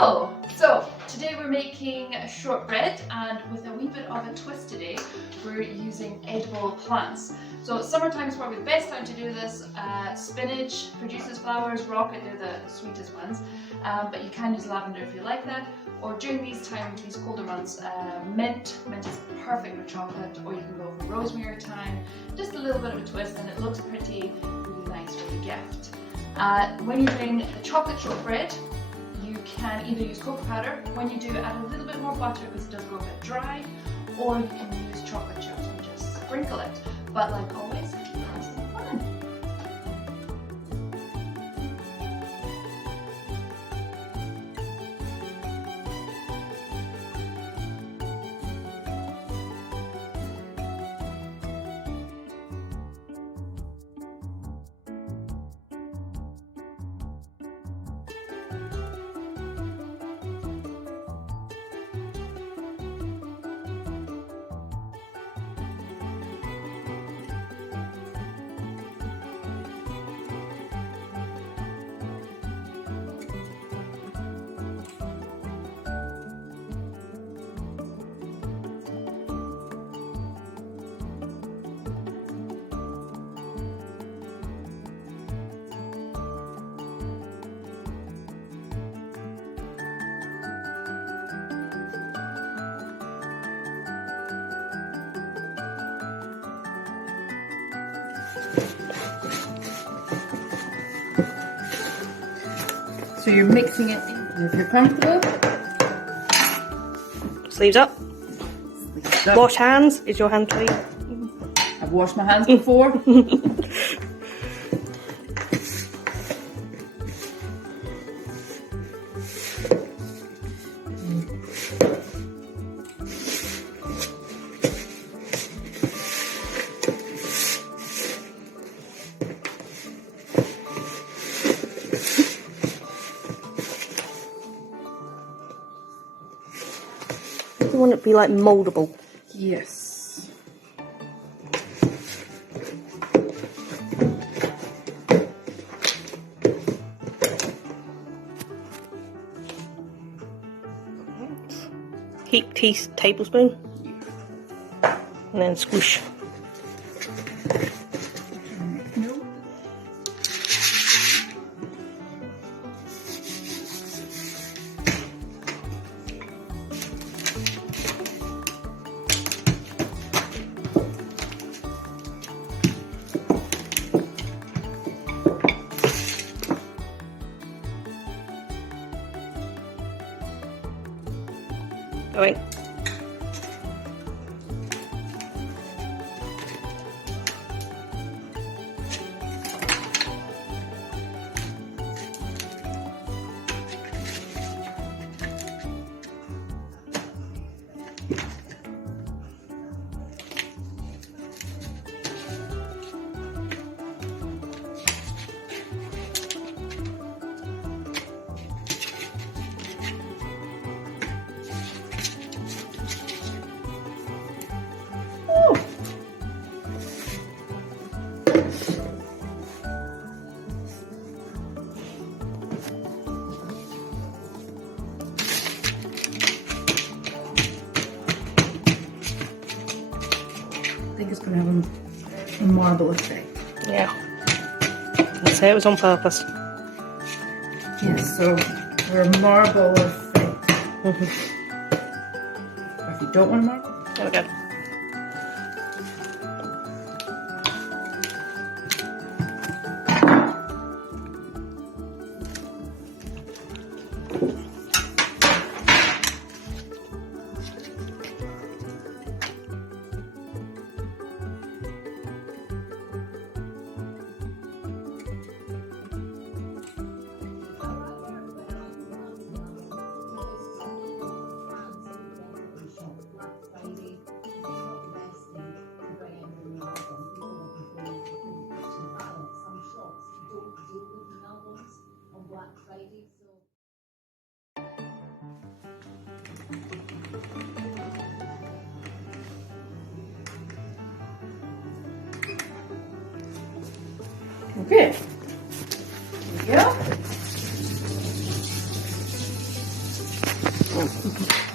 Hello! So, today we're making shortbread, and with a wee bit of a twist today, we're using edible plants. So summertime is probably the best time to do this. Spinach produces flowers, rocket, they're the sweetest ones, but you can use lavender if you like that. Or during these times, these colder months, mint is perfect with chocolate, or you can go for rosemary or thyme. Just a little bit of a twist, and it looks pretty, really nice for the gift. When you're doing the chocolate shortbread, you can either use cocoa powder. When you do, add a little bit more butter because it does go a bit dry, or you can use chocolate chips and just sprinkle it. But like always, have some fun. So you're mixing it in if you're comfortable. Sleeves up. Wash hands. Is your hand clean? I've washed my hands before. You want it to be like mouldable. Yes. Heat tablespoon. And then squish. Going. I think it's going to have a marble effect. Yeah. I'd say it was on purpose. Yes, so we're a marble effect. Or if you don't want a marble, There we go. Okay. Here we go. Good.